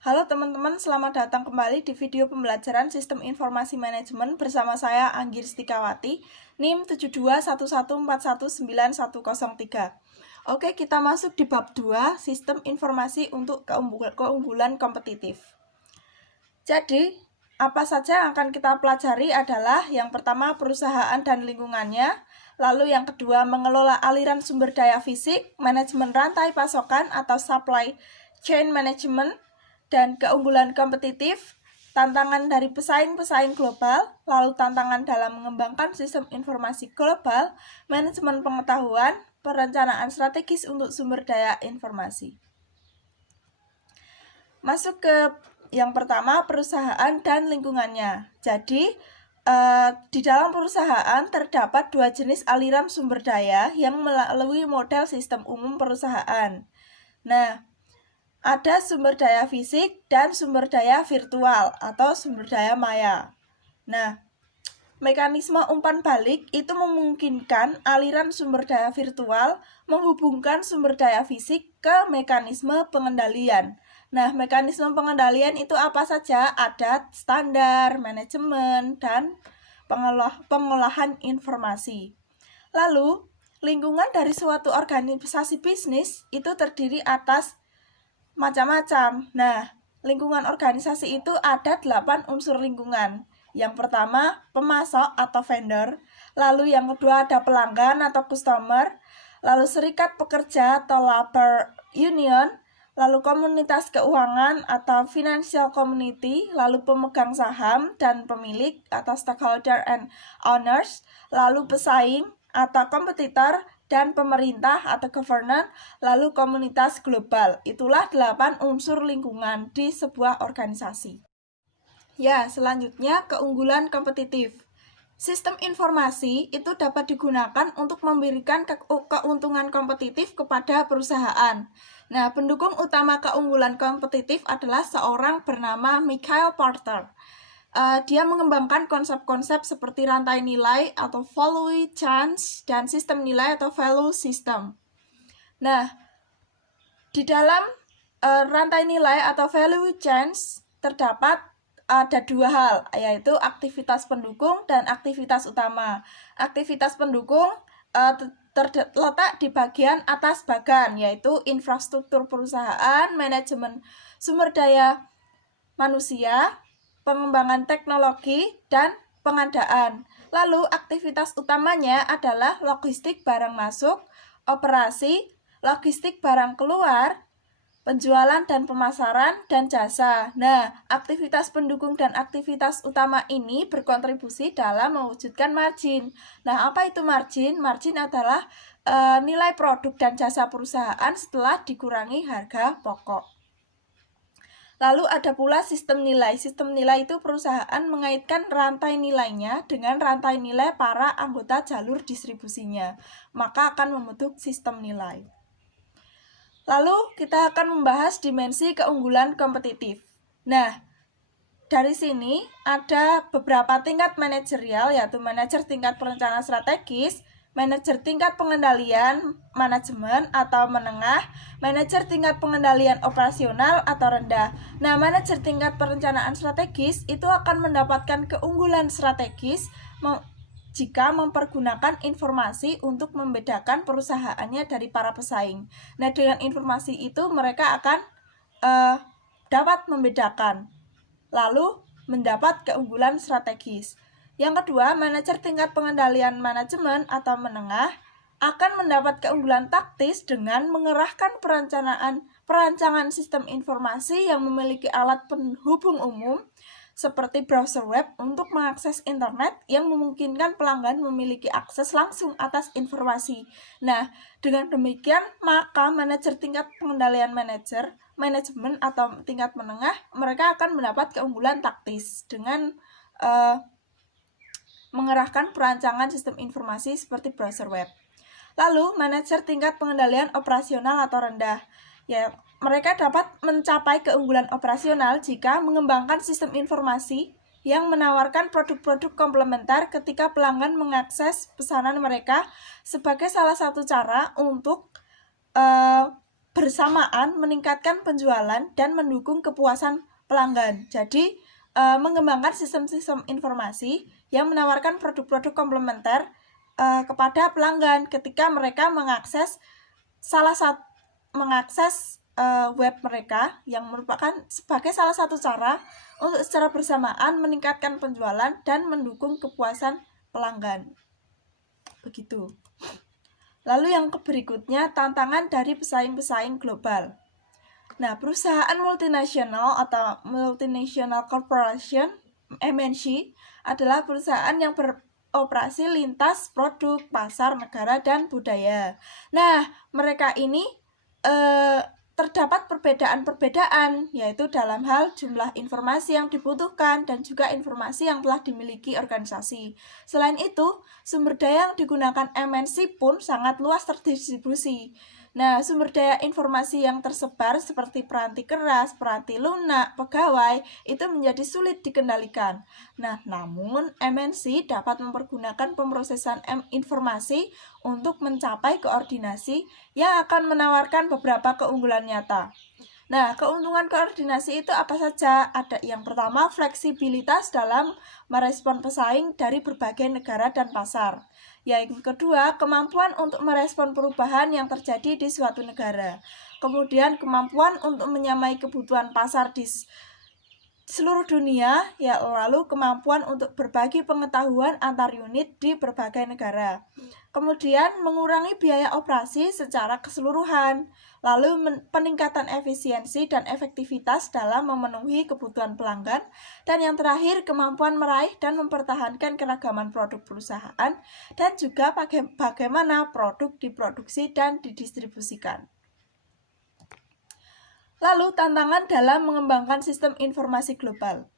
Halo teman-teman, selamat datang kembali di video pembelajaran Sistem Informasi Manajemen bersama saya Anggir Stikawati, NIM 72114191103. Oke, kita masuk di bab 2, Sistem Informasi untuk keunggulan kompetitif. Jadi, apa saja yang akan kita pelajari adalah yang pertama perusahaan dan lingkungannya, lalu yang kedua mengelola aliran sumber daya fisik, manajemen rantai pasokan atau supply chain management, dan keunggulan kompetitif, tantangan dari pesaing-pesaing global, lalu tantangan dalam mengembangkan sistem informasi global, manajemen pengetahuan, perencanaan strategis untuk sumber daya informasi. Masuk ke yang pertama, perusahaan dan lingkungannya. Jadi, di dalam perusahaan terdapat dua jenis aliran sumber daya yang melalui model sistem umum perusahaan. Nah, ada sumber daya fisik dan sumber daya virtual atau sumber daya maya. Nah, mekanisme umpan balik itu memungkinkan aliran sumber daya virtual menghubungkan sumber daya fisik ke mekanisme pengendalian. Nah, mekanisme pengendalian itu apa saja? Ada standar, manajemen, dan pengolahan informasi. Lalu, lingkungan dari suatu organisasi bisnis itu terdiri atas macam-macam. Nah, lingkungan organisasi itu ada 8 unsur lingkungan. Yang pertama, pemasok atau vendor. Lalu yang kedua ada pelanggan atau customer. Lalu serikat pekerja atau labor union. Lalu komunitas keuangan atau financial community. Lalu pemegang saham dan pemilik atau stakeholder and owners. Lalu pesaing atau kompetitor dan pemerintah atau government, lalu komunitas global. Itulah 8 unsur lingkungan di sebuah organisasi. Ya, selanjutnya keunggulan kompetitif. Sistem informasi itu dapat digunakan untuk memberikan keuntungan kompetitif kepada perusahaan. Nah, pendukung utama keunggulan kompetitif adalah seorang bernama Michael Porter. Dia mengembangkan konsep-konsep seperti rantai nilai atau value chains dan sistem nilai atau value system. Nah, di dalam rantai nilai atau value chains terdapat ada dua hal, yaitu aktivitas pendukung dan aktivitas utama. Aktivitas pendukung terletak di bagian atas bagan, yaitu infrastruktur perusahaan, manajemen sumber daya manusia, pengembangan teknologi, dan pengadaan. Lalu aktivitas utamanya adalah logistik barang masuk, operasi, logistik barang keluar, penjualan dan pemasaran, dan jasa. Nah, aktivitas pendukung dan aktivitas utama ini berkontribusi dalam mewujudkan margin. Nah, apa itu margin? Margin adalah nilai produk dan jasa perusahaan setelah dikurangi harga pokok. Lalu ada pula sistem nilai. Sistem nilai itu perusahaan mengaitkan rantai nilainya dengan rantai nilai para anggota jalur distribusinya. Maka akan membentuk sistem nilai. Lalu kita akan membahas dimensi keunggulan kompetitif. Nah, dari sini ada beberapa tingkat manajerial, yaitu manajer tingkat perencanaan strategis, manajer tingkat pengendalian manajemen atau menengah, manajer tingkat pengendalian operasional atau rendah. Nah, manajer tingkat perencanaan strategis itu akan mendapatkan keunggulan strategis jika mempergunakan informasi untuk membedakan perusahaannya dari para pesaing. Nah, dengan informasi itu mereka akan dapat membedakan, lalu mendapat keunggulan strategis. Yang kedua, manajer tingkat pengendalian manajemen atau menengah akan mendapat keunggulan taktis dengan mengerahkan perancangan sistem informasi yang memiliki alat penghubung umum seperti browser web untuk mengakses internet yang memungkinkan pelanggan memiliki akses langsung atas informasi. Nah, dengan demikian maka manajer tingkat pengendalian manajemen atau tingkat menengah mereka akan mendapat keunggulan taktis dengan mengerahkan perancangan sistem informasi seperti browser web. Lalu, manajer tingkat pengendalian operasional atau rendah. Ya, mereka dapat mencapai keunggulan operasional jika mengembangkan sistem informasi yang menawarkan produk-produk komplementer ketika pelanggan mengakses pesanan mereka sebagai salah satu cara untuk bersamaan meningkatkan penjualan dan mendukung kepuasan pelanggan. Jadi, mengembangkan sistem-sistem informasi yang menawarkan produk-produk komplementer kepada pelanggan ketika mereka mengakses web mereka, yang merupakan sebagai salah satu cara untuk secara bersamaan meningkatkan penjualan dan mendukung kepuasan pelanggan. Begitu. Lalu yang berikutnya, tantangan dari pesaing-pesaing global. Nah, perusahaan multinasional atau multinational corporation (MNC) adalah perusahaan yang beroperasi lintas produk, pasar, negara, dan budaya. Nah, mereka ini terdapat perbedaan-perbedaan, yaitu dalam hal jumlah informasi yang dibutuhkan dan juga informasi yang telah dimiliki organisasi. Selain itu, sumber daya yang digunakan MNC pun sangat luas terdistribusi. Nah, sumber daya informasi yang tersebar seperti peranti keras, peranti lunak, pegawai, itu menjadi sulit dikendalikan. Nah, namun MNC dapat mempergunakan pemrosesan informasi untuk mencapai koordinasi yang akan menawarkan beberapa keunggulan nyata. Nah, keuntungan koordinasi itu apa saja? Ada yang pertama, fleksibilitas dalam merespon pesaing dari berbagai negara dan pasar. Yang kedua, kemampuan untuk merespon perubahan yang terjadi di suatu negara. Kemudian, kemampuan untuk menyamai kebutuhan pasar di seluruh dunia, ya, lalu kemampuan untuk berbagi pengetahuan antar unit di berbagai negara. Kemudian mengurangi biaya operasi secara keseluruhan, lalu peningkatan efisiensi dan efektivitas dalam memenuhi kebutuhan pelanggan, dan yang terakhir kemampuan meraih dan mempertahankan keragaman produk perusahaan, dan juga bagaimana produk diproduksi dan didistribusikan. Lalu tantangan dalam mengembangkan sistem informasi global.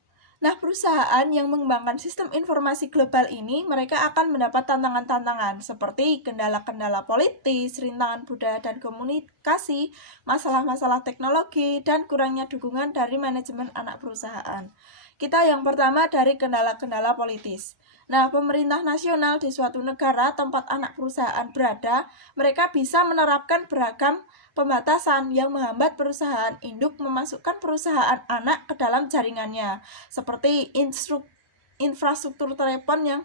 Nah, perusahaan yang mengembangkan sistem informasi global ini, mereka akan mendapat tantangan-tantangan seperti kendala-kendala politis, rintangan budaya dan komunikasi, masalah-masalah teknologi, dan kurangnya dukungan dari manajemen anak perusahaan. Kita yang pertama dari kendala-kendala politis. Nah, pemerintah nasional di suatu negara tempat anak perusahaan berada, mereka bisa menerapkan beragam pembatasan yang menghambat perusahaan induk memasukkan perusahaan anak ke dalam jaringannya, seperti infrastruktur telepon yang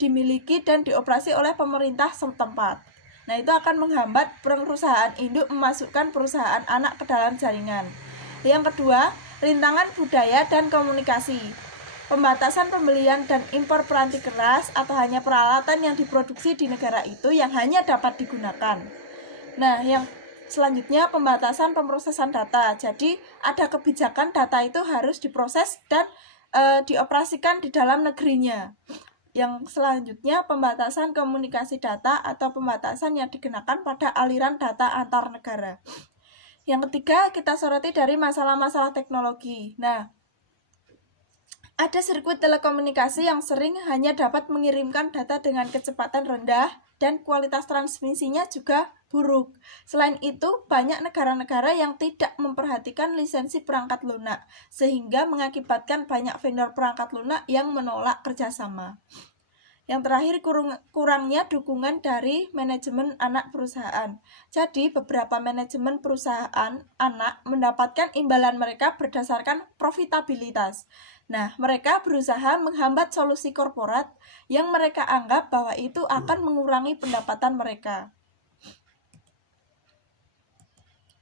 dimiliki dan dioperasi oleh pemerintah setempat. Nah, itu akan menghambat perusahaan induk memasukkan perusahaan anak ke dalam jaringan. Yang kedua, rintangan budaya dan komunikasi. Pembatasan pembelian dan impor peranti keras atau hanya peralatan yang diproduksi di negara itu yang hanya dapat digunakan. Nah, yang selanjutnya pembatasan pemrosesan data. Jadi ada kebijakan data itu harus diproses dan dioperasikan di dalam negerinya. Yang selanjutnya pembatasan komunikasi data atau pembatasan yang dikenakan pada aliran data antar negara. Yang ketiga, kita soroti dari masalah-masalah teknologi. Nah, ada sirkuit telekomunikasi yang sering hanya dapat mengirimkan data dengan kecepatan rendah dan kualitas transmisinya juga buruk. Selain itu, banyak negara-negara yang tidak memperhatikan lisensi perangkat lunak, sehingga mengakibatkan banyak vendor perangkat lunak yang menolak kerjasama. Yang terakhir, kurangnya dukungan dari manajemen anak perusahaan. Jadi, beberapa manajemen perusahaan anak mendapatkan imbalan mereka berdasarkan profitabilitas. Nah, mereka berusaha menghambat solusi korporat yang mereka anggap bahwa itu akan mengurangi pendapatan mereka.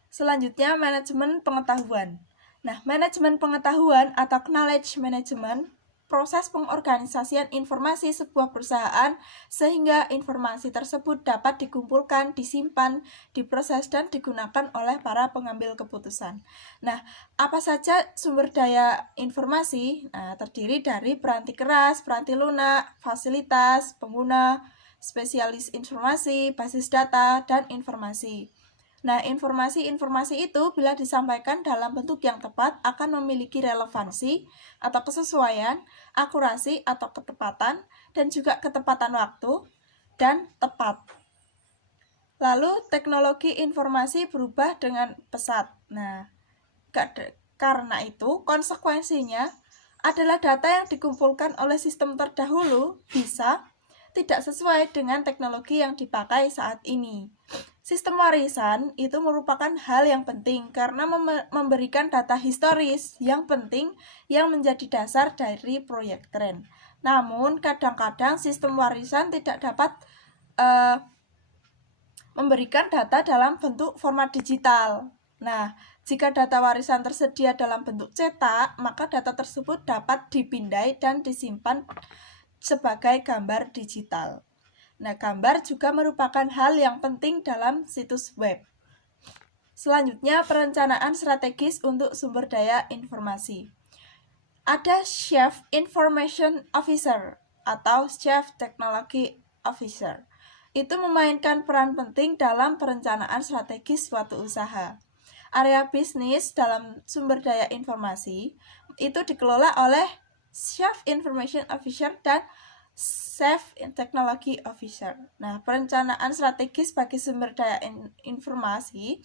Selanjutnya, manajemen pengetahuan. Nah, manajemen pengetahuan atau knowledge management, proses pengorganisasian informasi sebuah perusahaan sehingga informasi tersebut dapat dikumpulkan, disimpan, diproses, dan digunakan oleh para pengambil keputusan. Nah, apa saja sumber daya informasi? Nah, terdiri dari peranti keras, peranti lunak, fasilitas, pengguna, spesialis informasi, basis data, dan informasi. Nah, informasi-informasi itu bila disampaikan dalam bentuk yang tepat akan memiliki relevansi atau kesesuaian, akurasi atau ketepatan, dan juga ketepatan waktu dan tepat. Lalu, teknologi informasi berubah dengan pesat. Nah, karena itu konsekuensinya adalah data yang dikumpulkan oleh sistem terdahulu bisa tidak sesuai dengan teknologi yang dipakai saat ini. Sistem warisan itu merupakan hal yang penting karena memberikan data historis yang penting yang menjadi dasar dari proyek tren. Namun, kadang-kadang sistem warisan tidak dapat memberikan data dalam bentuk format digital. Nah, jika data warisan tersedia dalam bentuk cetak, maka data tersebut dapat dipindai dan disimpan sebagai gambar digital. Nah, gambar juga merupakan hal yang penting dalam situs web. Selanjutnya, perencanaan strategis untuk sumber daya informasi. Ada Chief Information Officer atau Chief Technology Officer. Itu memainkan peran penting dalam perencanaan strategis suatu usaha. Area bisnis dalam sumber daya informasi itu dikelola oleh Chief Information Officer dan Chief Technology Officer. Nah, perencanaan strategis bagi sumber daya informasi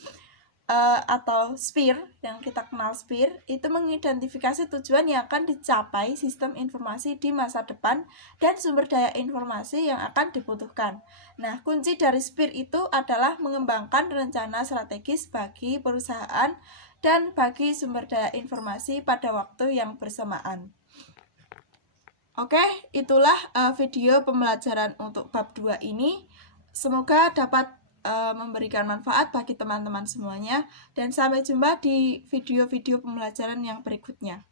atau SPIR, yang kita kenal SPIR, itu mengidentifikasi tujuan yang akan dicapai sistem informasi di masa depan dan sumber daya informasi yang akan dibutuhkan. Nah, kunci dari SPIR itu adalah mengembangkan rencana strategis bagi perusahaan dan bagi sumber daya informasi pada waktu yang bersamaan. Oke, itulah video pembelajaran untuk bab 2 ini. Semoga dapat memberikan manfaat bagi teman-teman semuanya. Dan sampai jumpa di video-video pembelajaran yang berikutnya.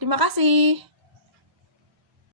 Terima kasih.